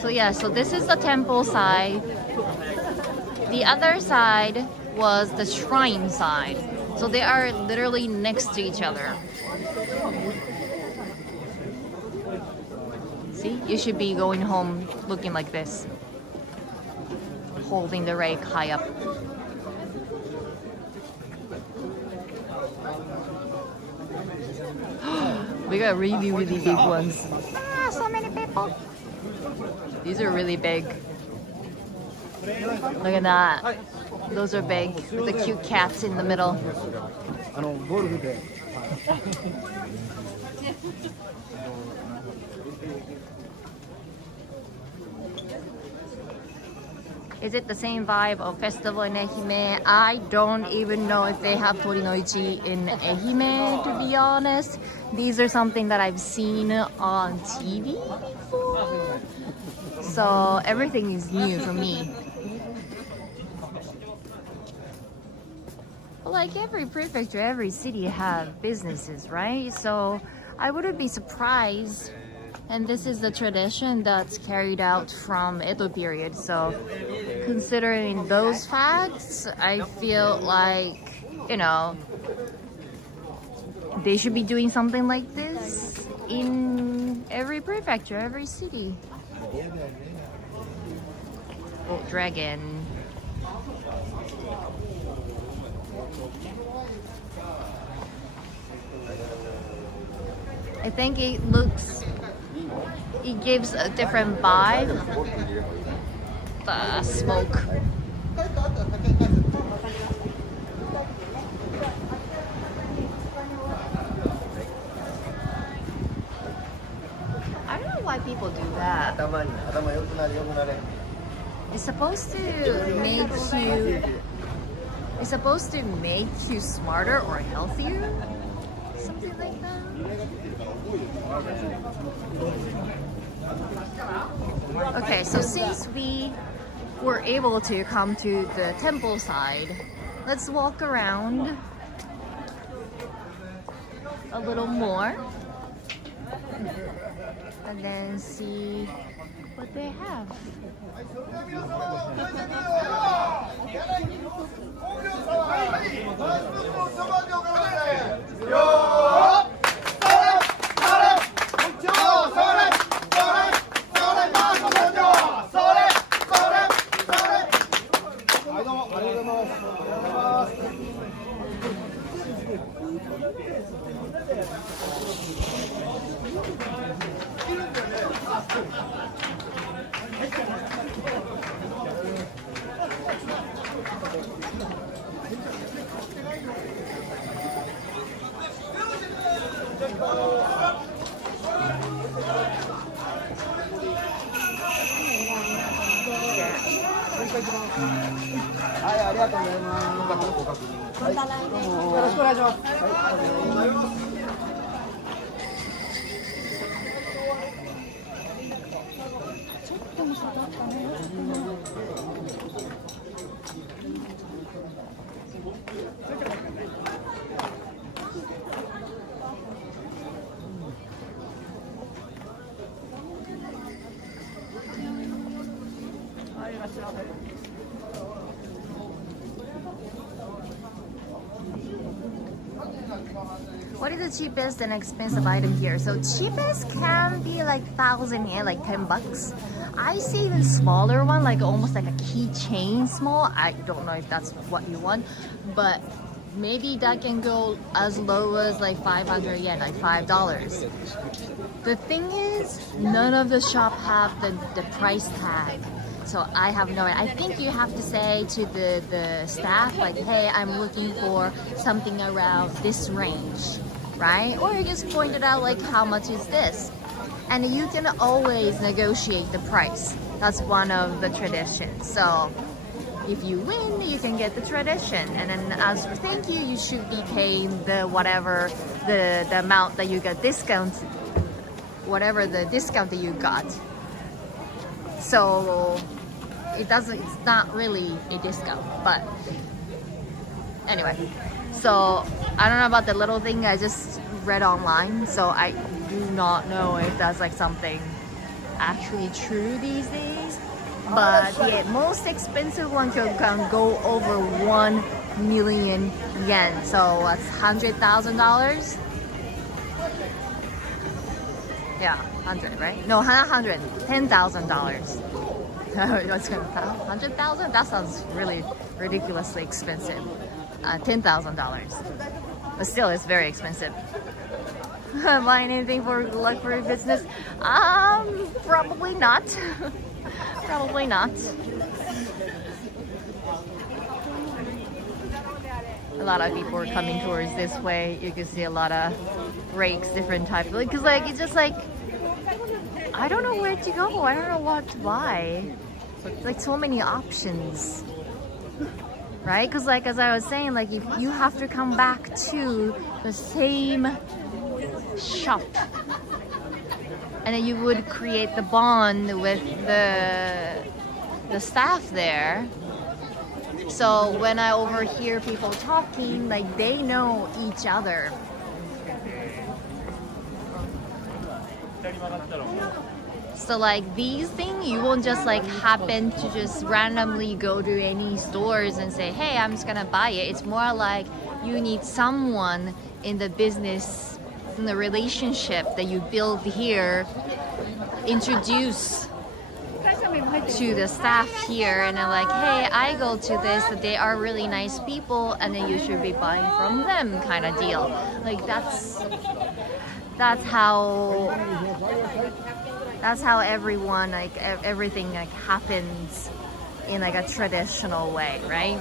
So yeah, so this is the temple side. The other side was the shrine side. So they are literally next to each other. See, you should be going home looking like this, holding the rake high up. We got really, really big ones. Ah, so many people. These are really big. Look at that. Those are big, with the cute cats in the middle. Is it the same vibe of festival in Ehime? I don't even know if they have Tori-no-ichi in Ehime, to be honest. These are something that I've seen on TV before. So everything is new for me. Well, like every prefecture, every city have businesses, right? So I wouldn't be surprised. And this is the tradition that's carried out from Edo period. So considering those facts, I feel like, you know, they should be doing something like this in every prefecture, every city. Oh, dragon. I think it gives a different vibe. The smoke. I don't know why people do that. It's supposed to make you smarter or healthier, something like that. Okay, so since we were able to come to the temple side, let's walk around a little more and then see what they have. What is the cheapest and expensive item here? So cheapest can be like 1,000 yen, like 10 bucks. I see even smaller one, like almost like a keychain small. I don't know if that's what you want, but maybe that can go as low as like 500 yen, like $5. The thing is, none of the shop have the price tag. So I have no idea. I think you have to say to the staff, like, hey, I'm looking for something around this range, right? Or you just point it out, like, how much is this? And you can always negotiate the price. That's one of the traditions. So if you win, you can get the tradition. And then as for thank you, you should be paying the whatever, the amount that you got discount, whatever the discount that you got. So it's not really a discount, but anyway. So I don't know about the little thing I just read online, so I do not know if that's like something actually true these days. But the most expensive one can go over 1 million yen, so that's $100,000. Yeah, 100, right? No, not 100, $10,000. What's gonna $100,000? That sounds really ridiculously expensive. $10,000, but still, it's very expensive. Buying anything for luck for business? Probably not. Probably not. A lot of people are coming towards this way. You can see a lot of rakes, different types. Because like it's just like I don't know where to go. I don't know what to buy. Like so many options, right? Because like as I was saying, like if you have to come back to the same shop, and then you would create the bond with the staff there. So when I overhear people talking, like they know each other. So like these things, you won't just like happen to just randomly go to any stores and say, hey, I'm just gonna buy it. It's more like you need someone in the business, in the relationship that you build here, introduce to the staff here, and they're like, hey, I go to this, they are really nice people, and then you should be buying from them kind of deal. Like that's how everyone, like everything like happens in like a traditional way, right?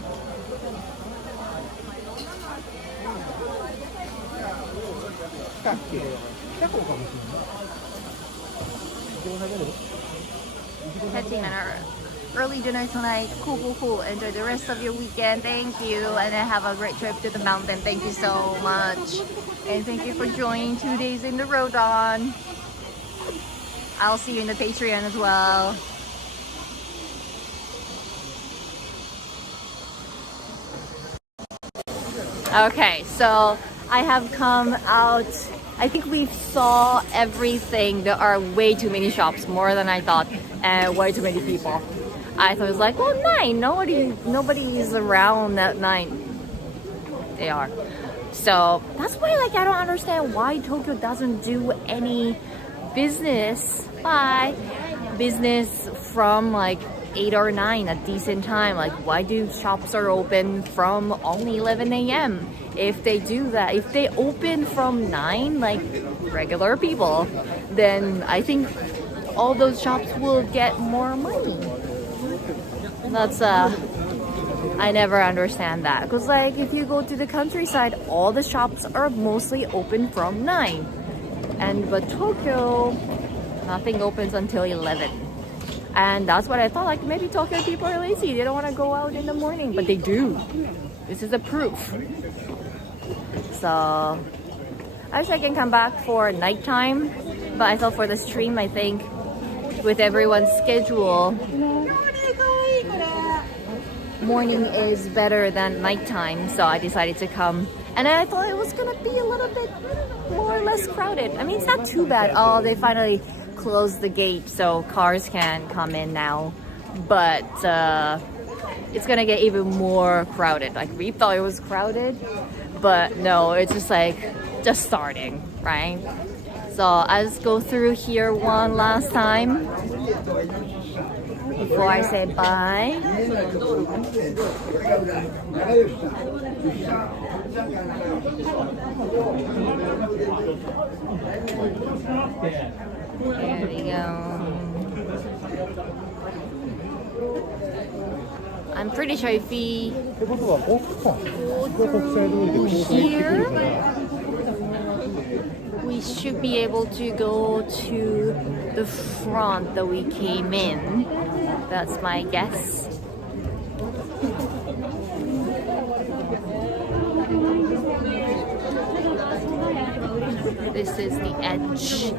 Catching an early dinner tonight. Cool. Enjoy the rest of your weekend. Thank you, and then have a great trip to the mountain. Thank you so much, and thank you for joining 2 days in the road on. I'll see you in the Patreon as well. Okay, so I have come out. I think we saw everything. There are way too many shops, more than I thought, and way too many people. I thought it was like, well, 9. Nobody is around at 9. They are. So that's why, like, I don't understand why Tokyo doesn't do any business from like 8 or 9 at decent time. Like, why do shops are open from only 11 a.m.? If they do that, if they open from 9 like regular people, then I think all those shops will get more money. That's I never understand that, because like if you go to the countryside, all the shops are mostly open from 9, but Tokyo, nothing opens until 11. And that's what I thought, like maybe Tokyo people are lazy, they don't want to go out in the morning, but they do. This is a proof. So I wish I can come back for nighttime, but I thought for the stream, I think with everyone's schedule, morning is better than nighttime, so I decided to come. And I thought it was gonna be a little bit more or less crowded. I mean, it's not too bad. Oh, they finally closed the gate so cars can come in now, but it's gonna get even more crowded. Like, we thought it was crowded, but no, it's just starting, right? So I'll just go through here one last time before I say bye. There we go. I'm pretty sure if we go through here, we should be able to go to the front that we came in. That's my guess. This is the edge.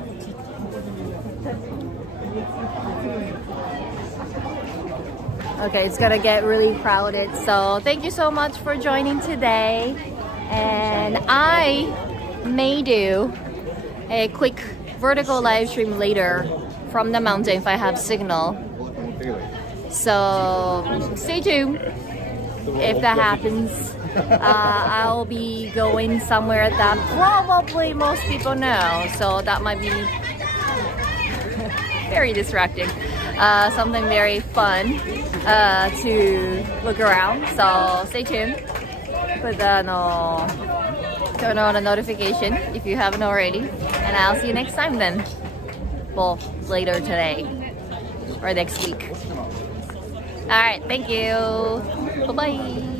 Okay, it's gonna get really crowded, so thank you so much for joining today, and I may do a quick vertical live stream later from the mountain if I have signal, so stay tuned if that happens. I'll be going somewhere that probably most people know, so that might be very distracting. Something very fun to look around, so stay tuned. Turn on the notification if you haven't already, and I'll see you next time then. Well, later today or next week. Alright, thank you. Bye-bye.